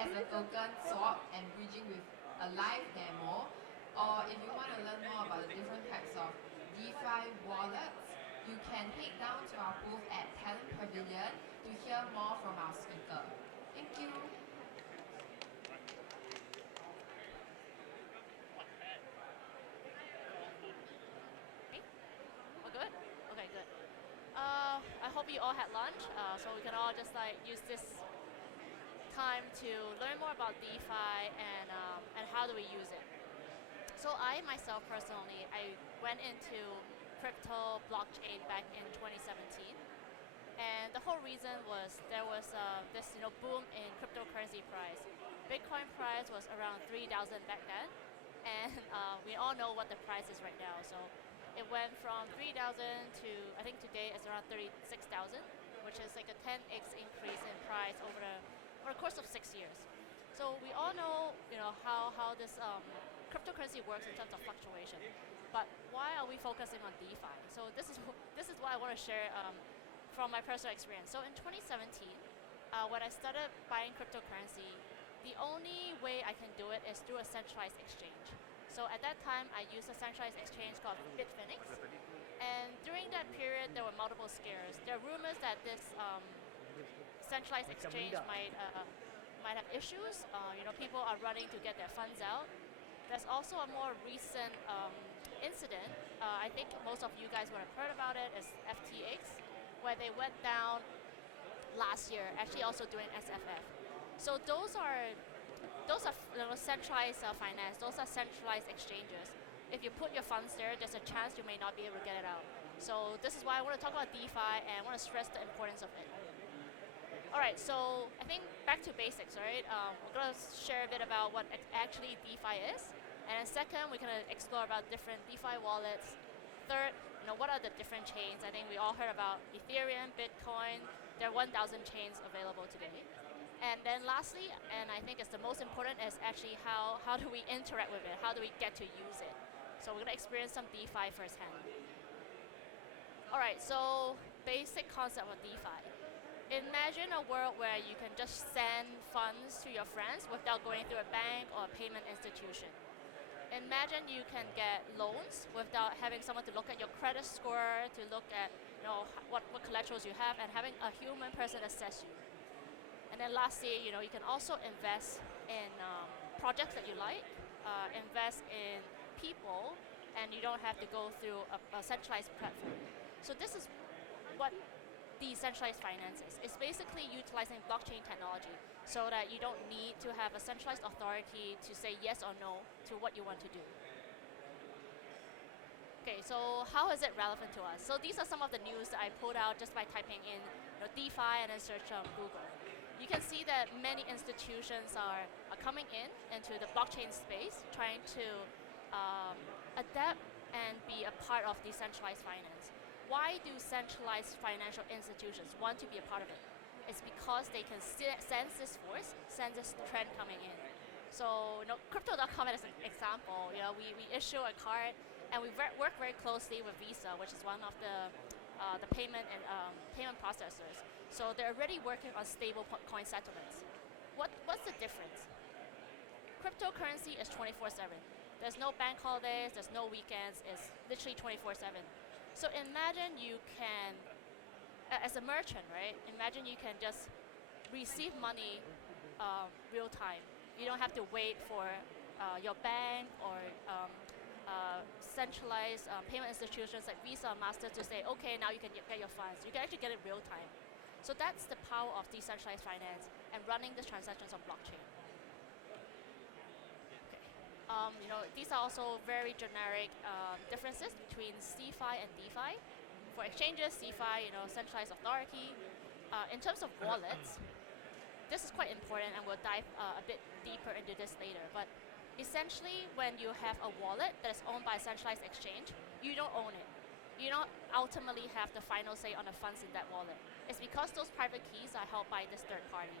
as a token swap and bridging with a live demo, or if you want to learn more about the different types of DeFi wallets, you can head down to our booth at Talent Pavilion to hear more from our speaker. Thank you. We're good? Okay, good. I hope you all had lunch, so we can all just like use this time to learn more about DeFi and how do we use it. So I myself personally, I went into crypto blockchain back in 2017, and the whole reason was there was this boom in cryptocurrency price. Bitcoin price was around 3,000 back then, and we all know what the price is right now. So it went from 3,000 to I think today it's around 36,000, which is like a 10x increase in price over the course of 6 years. So we all know how this cryptocurrency works in terms of fluctuation. But why are we focusing on DeFi? So this is what I want to share from my personal experience. So in 2017, when I started buying cryptocurrency, the only way I can do it is through a centralized exchange. So at that time, I used a centralized exchange called Bitfinex. And during that period, there were multiple scares. There are rumors that this centralized exchange might have issues. People are running to get their funds out. There's also a more recent incident. I think most of you guys would have heard about it. Is FTX, where they went down last year. Actually, also doing SFF. So those are centralized finance. Those are centralized exchanges. If you put your funds there, there's a chance you may not be able to get it out. So this is why I want to talk about DeFi and I want to stress the importance of it. All right, so I think back to basics, right? We're going to share a bit about what actually DeFi is. And then second, we're going to explore about different DeFi wallets. Third, what are the different chains? I think we all heard about Ethereum, Bitcoin. There are 1,000 chains available today. And then lastly, and I think it's the most important, is actually how do we interact with it? How do we get to use it? So we're going to experience some DeFi firsthand. All right, so basic concept of DeFi. Imagine a world where you can just send funds to your friends without going through a bank or a payment institution. Imagine you can get loans without having someone to look at your credit score, to look at what collaterals you have, and having a human person assess you. And then lastly, you can also invest in projects that you like, invest in people, and you don't have to go through a centralized platform. So this is what decentralized finance is. It's basically utilizing blockchain technology so that you don't need to have a centralized authority to say yes or no to what you want to do. Okay, so how is it relevant to us? So these are some of the news that I pulled out just by typing in DeFi and then search on Google. You can see that many institutions are coming into the blockchain space, trying to adapt and be a part of decentralized finance. Why do centralized financial institutions want to be a part of it? It's because they can sense this force, sense this trend coming in. So, Crypto.com as an example, we issue a card and we work very closely with Visa, which is one of the payment and payment processors. So they're already working on stable coin settlements. What's the difference? Cryptocurrency is 24/7. There's no bank holidays, there's no weekends, it's literally 24/7. So imagine you can, as a merchant, right? Imagine you can just receive money real time. You don't have to wait for your bank or centralized payment institutions like Visa or Master to say, okay, now you can get your funds. You can actually get it real time. So that's the power of decentralized finance and running the transactions on blockchain. These are also very generic differences between CeFi and DeFi. For exchanges, CeFi, centralized authority. In terms of wallets, this is quite important, and we'll dive a bit deeper into this later. But essentially, when you have a wallet that is owned by a centralized exchange, you don't own it. You don't ultimately have the final say on the funds in that wallet. It's because those private keys are held by this third party.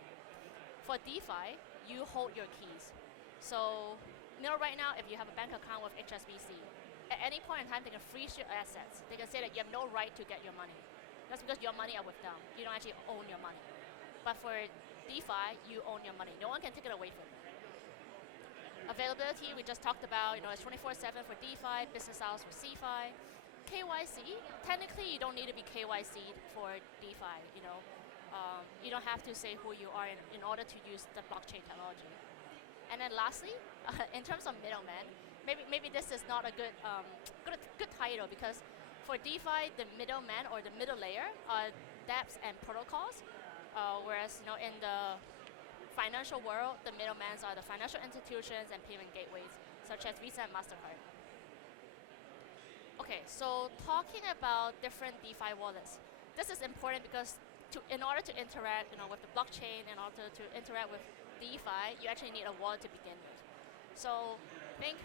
For DeFi, you hold your keys. So, right now, if you have a bank account with HSBC, at any point in time, they can freeze your assets. They can say that you have no right to get your money. That's because your money are with them. You don't actually own your money. But for DeFi, you own your money. No one can take it away from you. Availability, we just talked about, it's 24/7 for DeFi, business hours for CeFi. KYC, technically you don't need to be KYC'd for DeFi, you don't have to say who you are in order to use the blockchain technology. And then lastly, in terms of middleman, maybe this is not a good title, because for DeFi, the middleman or the middle layer are dApps and protocols, whereas in the financial world, the middlemen are the financial institutions and payment gateways, such as Visa and MasterCard. Okay, so talking about different DeFi wallets, this is important because in order to interact with the blockchain, in order to interact with DeFi, you actually need a wallet to begin with. So think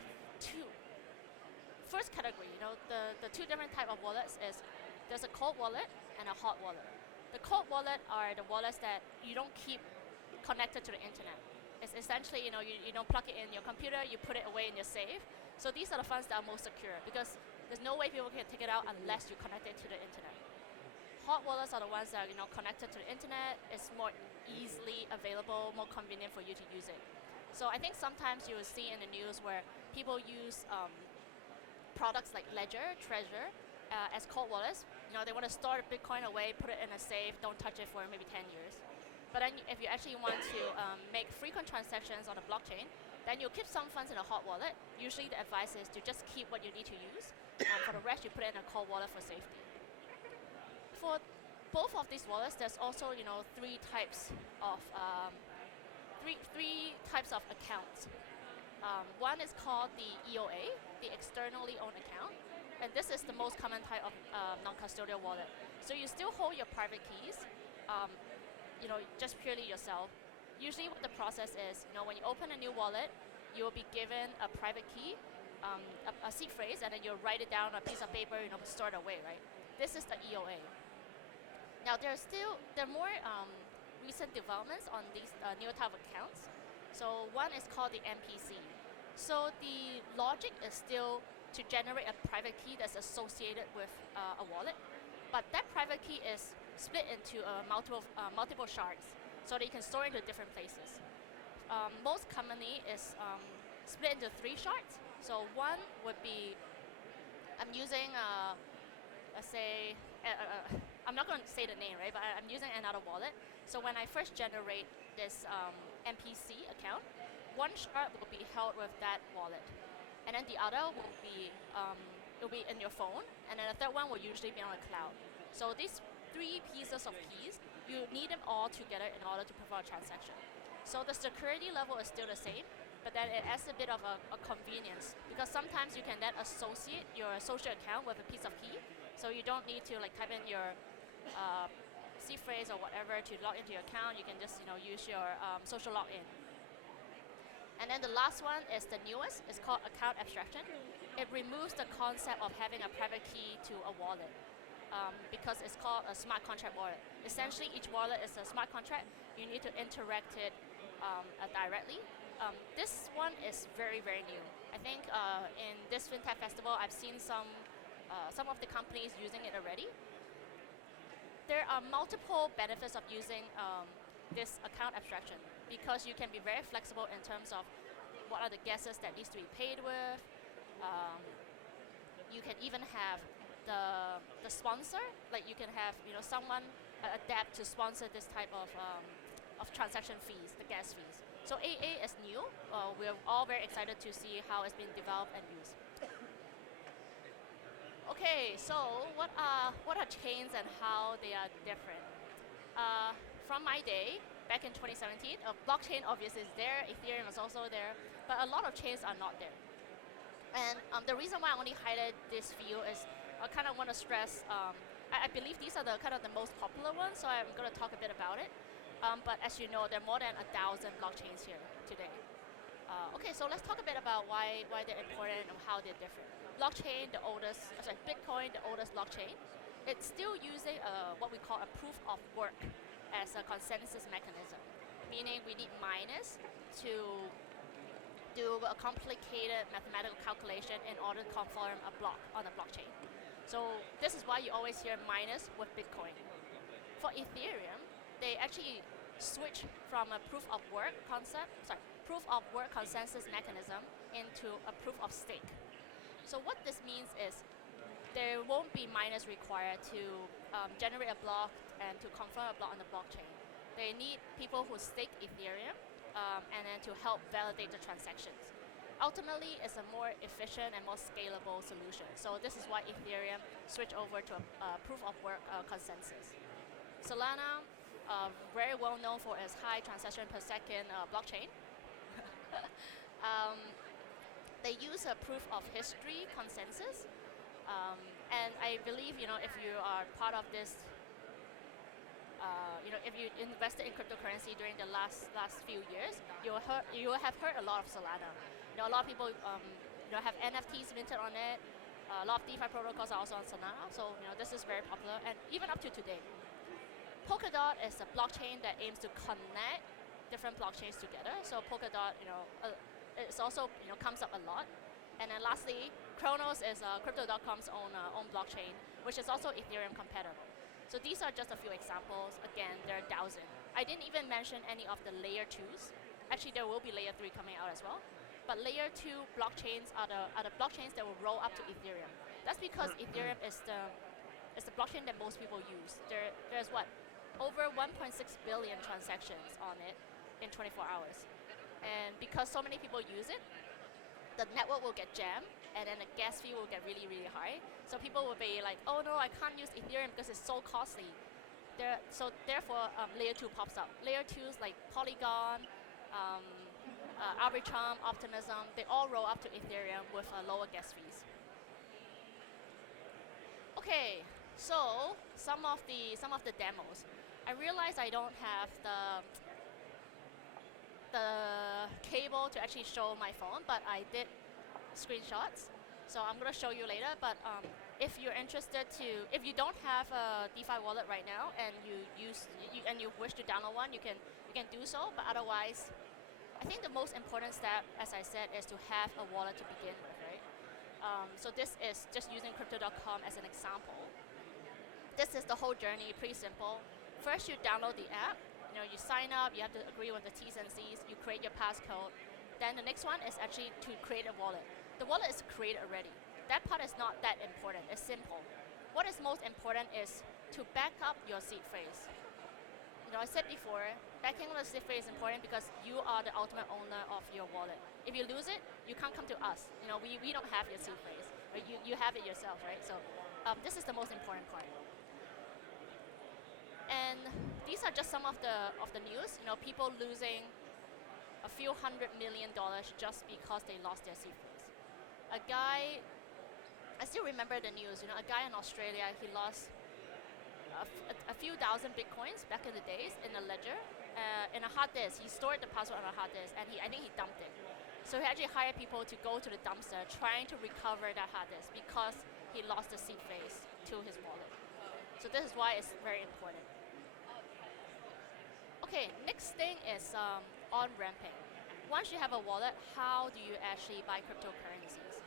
first category, the two different type of wallets is there's a cold wallet and a hot wallet. The cold wallet are the wallets that you don't keep connected to the internet. It's essentially, you don't plug it in your computer, you put it away in your safe. So these are the funds that are most secure, because there's no way people can take it out unless you connect it to the internet. Hot wallets are the ones that are connected to the internet. It's more easily available, more convenient for you to use it. So I think sometimes you will see in the news where people use products like Ledger, Treasure, as cold wallets. They want to store Bitcoin away, put it in a safe, don't touch it for maybe 10 years. But then if you actually want to make frequent transactions on the blockchain, then you'll keep some funds in a hot wallet. Usually the advice is to just keep what you need to use. For the rest, you put it in a cold wallet for safety. For both of these wallets, there's also three types of accounts. One is called the EOA, the externally owned account, and this is the most common type of non-custodial wallet. So you still hold your private keys, just purely yourself. Usually, what the process is, when you open a new wallet, you will be given a private key, a seed phrase, and then you'll write it down on a piece of paper, store it away, right? This is the EOA. Now, there are more recent developments on these new type of accounts. So one is called the MPC. So the logic is still to generate a private key that's associated with a wallet, but that private key is split into multiple shards, so that you can store into different places. Most commonly is split into 3 shards. So one would be, I'm using, let's say, I'm not going to say the name, right? But I'm using another wallet. So when I first generate this MPC account, one shard will be held with that wallet, and then the other will be in your phone, and then the third one will usually be on the cloud. So these 3 pieces of keys, you need them all together in order to perform a transaction. So the security level is still the same, but then it adds a bit of a convenience, because sometimes you can then associate your social account with a piece of key, so you don't need to type in your seed phrase or whatever to log into your account. You can just use your social login. And then the last one is the newest. It's called account abstraction. It removes the concept of having a private key to a wallet, because it's called a smart contract wallet. Essentially, each wallet is a smart contract. You need to interact it directly. This one is very, very new. I think in this FinTech Festival, I've seen some of the companies using it already. There are multiple benefits of using this account abstraction, because you can be very flexible in terms of what are the guesses that needs to be paid with. You can even have the sponsor, like you can have someone adapt to sponsor this type of transaction fees, the gas fees. So AA is new. We're all very excited to see how it's been developed and used. Okay, so what are chains and how they are different? From my day, back in 2017, blockchain obviously is there, Ethereum is also there, but a lot of chains are not there. And the reason why I only highlight this few is I kind of want to stress, I believe these are the most popular ones, so I'm going to talk a bit about it. But as you know, there are more than 1,000 blockchains here today. Okay, so let's talk a bit about why they're important and how they're different. Bitcoin, the oldest blockchain, it's still using what we call a proof of work as a consensus mechanism, meaning we need miners to do a complicated mathematical calculation in order to confirm a block on the blockchain. So this is why you always hear miners with Bitcoin. For Ethereum, they actually switch from a proof of work consensus mechanism into a proof of stake. So what this means is there won't be miners required to generate a block and to confirm a block on the blockchain. They need people who stake Ethereum and then to help validate the transactions. Ultimately, it's a more efficient and more scalable solution. So this is why Ethereum switched over to a proof of work consensus. Solana, very well known for its high transaction per second blockchain. They use a proof of history consensus. And I believe, if you are part of this, if you invested in cryptocurrency during the last few years, you will have heard a lot of Solana. A lot of people, have NFTs minted on it. A lot of DeFi protocols are also on Solana. So, this is very popular, and even up to today. Polkadot is a blockchain that aims to connect different blockchains together. So Polkadot, it's also comes up a lot. And then lastly, Kronos is Crypto.com's own blockchain, which is also Ethereum compatible. So these are just a few examples. Again, there are 1,000. I didn't even mention any of the layer 2s. Actually, there will be layer 3 coming out as well. But layer 2 blockchains are the blockchains that will roll up to Ethereum. That's because Ethereum is the blockchain that most people use. There's over 1.6 billion transactions on it in 24 hours. And because so many people use it, the network will get jammed, and then the gas fee will get really, really high. So people will be like, oh no, I can't use Ethereum because it's so costly. So therefore, layer 2 pops up. Layer 2s like Polygon, Arbitrum, Optimism, they all roll up to Ethereum with lower gas fees. Okay, so some of the demos. I realize I don't have the cable to actually show my phone, but I did screenshots. So I'm gonna show you later. But if you're interested if you don't have a DeFi wallet right now and you wish to download one, you can do so. But otherwise, I think the most important step, as I said, is to have a wallet to begin with, right? So this is just using Crypto.com as an example. This is the whole journey, pretty simple. First, you download the app. You sign up. You have to agree with the T's and C's. You create your passcode. Then the next one is actually to create a wallet. The wallet is created already. That part is not that important. It's simple. What is most important is to back up your seed phrase. I said before, backing up the seed phrase is important because you are the ultimate owner of your wallet. If you lose it, you can't come to us. We don't have your seed phrase. Or you have it yourself, right? So this is the most important part. And these are just some of the news. People losing a few $100 million just because they lost their seed phrase. A guy, I still remember the news. A guy in Australia, he lost a few thousand bitcoins back in the days in a ledger, in a hard disk. He stored the password on a hard disk, and I think he dumped it. So he actually hired people to go to the dumpster trying to recover that hard disk because he lost the seed phrase to his wallet. So this is why it's very important. Okay, next thing is on-ramping. Once you have a wallet, how do you actually buy cryptocurrencies?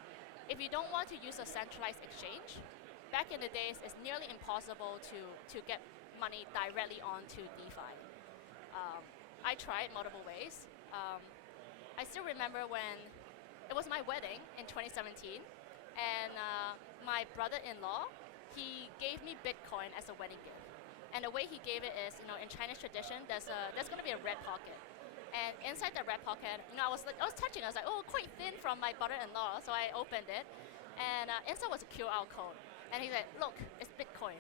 If you don't want to use a centralized exchange, back in the days, it's nearly impossible to get money directly onto DeFi. I tried multiple ways. I still remember when it was my wedding in 2017, and my brother-in-law, he gave me Bitcoin as a wedding gift. And the way he gave it is, in Chinese tradition, there's going to be a red pocket. And inside that red pocket, I was touching. I was like, oh, quite thin from my brother-in-law. So I opened it, and inside was a QR code. And he said, look, it's Bitcoin.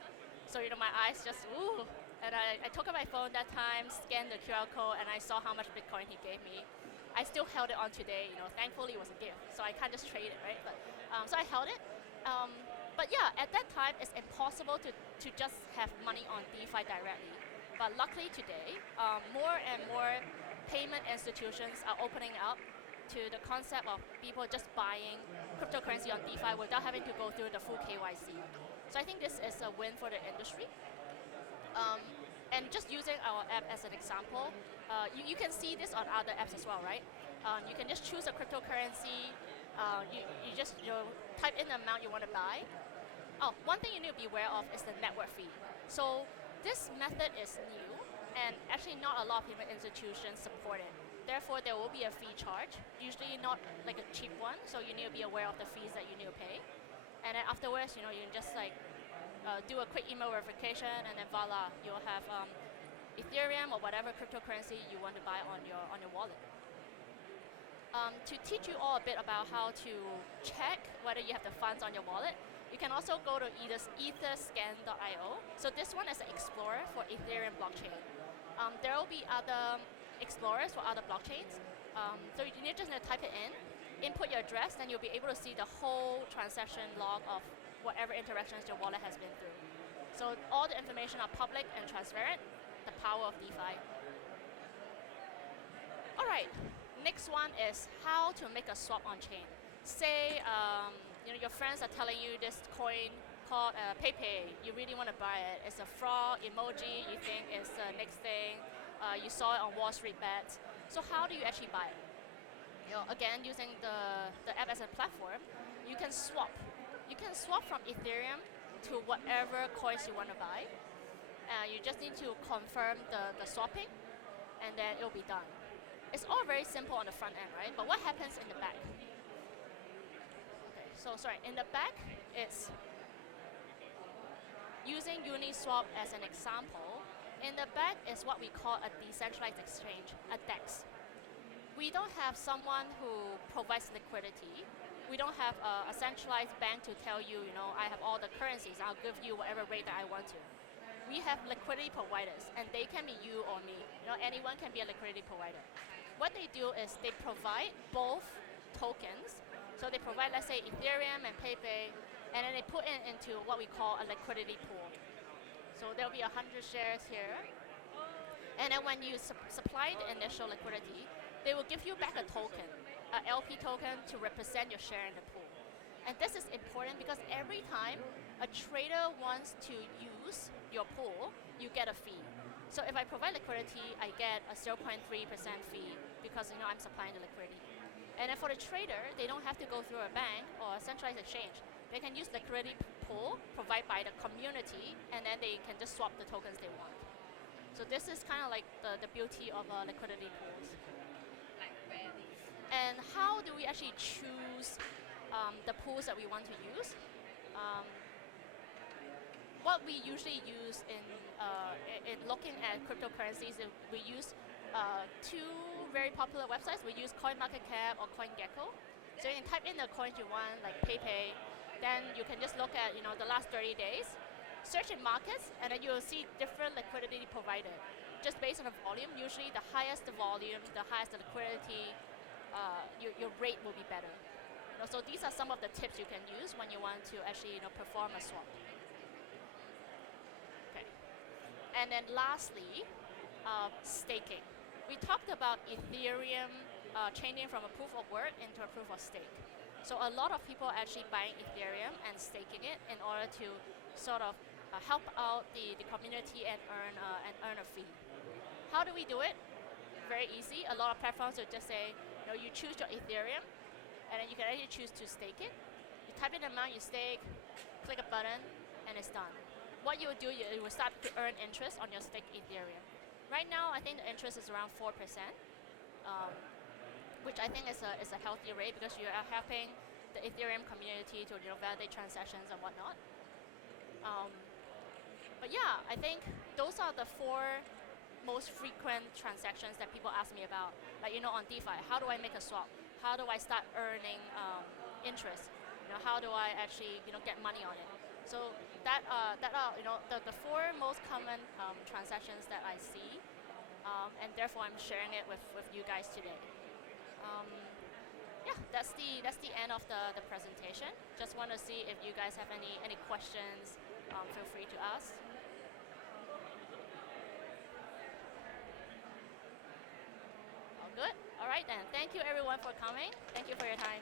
So my eyes just ooh. And I took out my phone that time, scanned the QR code, and I saw how much Bitcoin he gave me. I still held it on today. Thankfully it was a gift, so I can't just trade it, right? But so I held it. But yeah, at that time, it's impossible to just have money on DeFi directly. But luckily today, more and more payment institutions are opening up to the concept of people just buying cryptocurrency on DeFi without having to go through the full KYC. So I think this is a win for the industry. And just using our app as an example, you can see this on other apps as well, right? You can just choose a cryptocurrency. You just type in the amount you want to buy. Oh, one thing you need to be aware of is the network fee. So this method is new, and actually not a lot of payment institutions support it. Therefore, there will be a fee charge, usually not like a cheap one, so you need to be aware of the fees that you need to pay. And then afterwards, you can just like do a quick email verification, and then voila, you'll have Ethereum or whatever cryptocurrency you want to buy on your wallet. To teach you all a bit about how to check whether you have the funds on your wallet, you can also go to etherscan.io. So this one is an explorer for Ethereum blockchain. There will be other explorers for other blockchains. So you just need to type it in, input your address, then you'll be able to see the whole transaction log of whatever interactions your wallet has been through. So all the information are public and transparent, the power of DeFi. All right, next one is how to make a swap on chain. Say your friends are telling you this coin called PayPay, you really want to buy it. It's a frog emoji, you think it's the next thing. You saw it on Wall Street Bets. So how do you actually buy it? Again, using the app as a platform, you can swap. You can swap from Ethereum to whatever coins you want to buy. You just need to confirm the swapping, and then it'll be done. It's all very simple on the front end, right? But what happens in the back? Okay, so sorry, in the back, it's using Uniswap as an example. In the back is what we call a decentralized exchange, a DEX. We don't have someone who provides liquidity. We don't have a centralized bank to tell you, I have all the currencies, I'll give you whatever rate that I want to. We have liquidity providers, and they can be you or me. Anyone can be a liquidity provider. What they do is they provide both tokens. So they provide, let's say, Ethereum and PayPay, and then they put it into what we call a liquidity pool. So there'll be 100 shares here. And then when you supply the initial liquidity, they will give you back a token, an LP token to represent your share in the pool. And this is important because every time a trader wants to use your pool, you get a fee. So if I provide liquidity, I get a 0.3% fee because I'm supplying the liquidity. And then for the trader, they don't have to go through a bank or a centralized exchange. They can use liquidity pool provided by the community, and then they can just swap the tokens they want. So this is kind of like the beauty of liquidity pools. And how do we actually choose the pools that we want to use? What we usually use in looking at cryptocurrencies, we use two very popular websites. We use CoinMarketCap or CoinGecko. So you can type in the coins you want, like PayPay. Then you can just look at the last 30 days, search in markets, and then you'll see different liquidity provided. Just based on the volume, usually the highest the volume, the highest the liquidity, your rate will be better. So these are some of the tips you can use when you want to actually perform a swap. Okay. And then lastly, staking. We talked about Ethereum changing from a proof of work into a proof of stake. So a lot of people are actually buying Ethereum and staking it in order to sort of help out the community and earn a fee. How do we do it? Very easy. A lot of platforms will just say, you choose your Ethereum, and then you can actually choose to stake it. You type in the amount you stake, click a button, and it's done. What you will do, you will start to earn interest on your staked Ethereum. Right now, I think the interest is around 4%, which I think is a healthy rate because you are helping the Ethereum community to validate transactions and whatnot. But yeah, I think those are the 4 most frequent transactions that people ask me about. Like on DeFi, how do I make a swap? How do I start earning interest? How do I actually get money on it? So that are the 4 most common transactions that I see, and therefore I'm sharing it with you guys today. Yeah, that's the end of the presentation. Just want to see if you guys have any questions. Feel free to ask. All good? All right then. Thank you everyone for coming. Thank you for your time.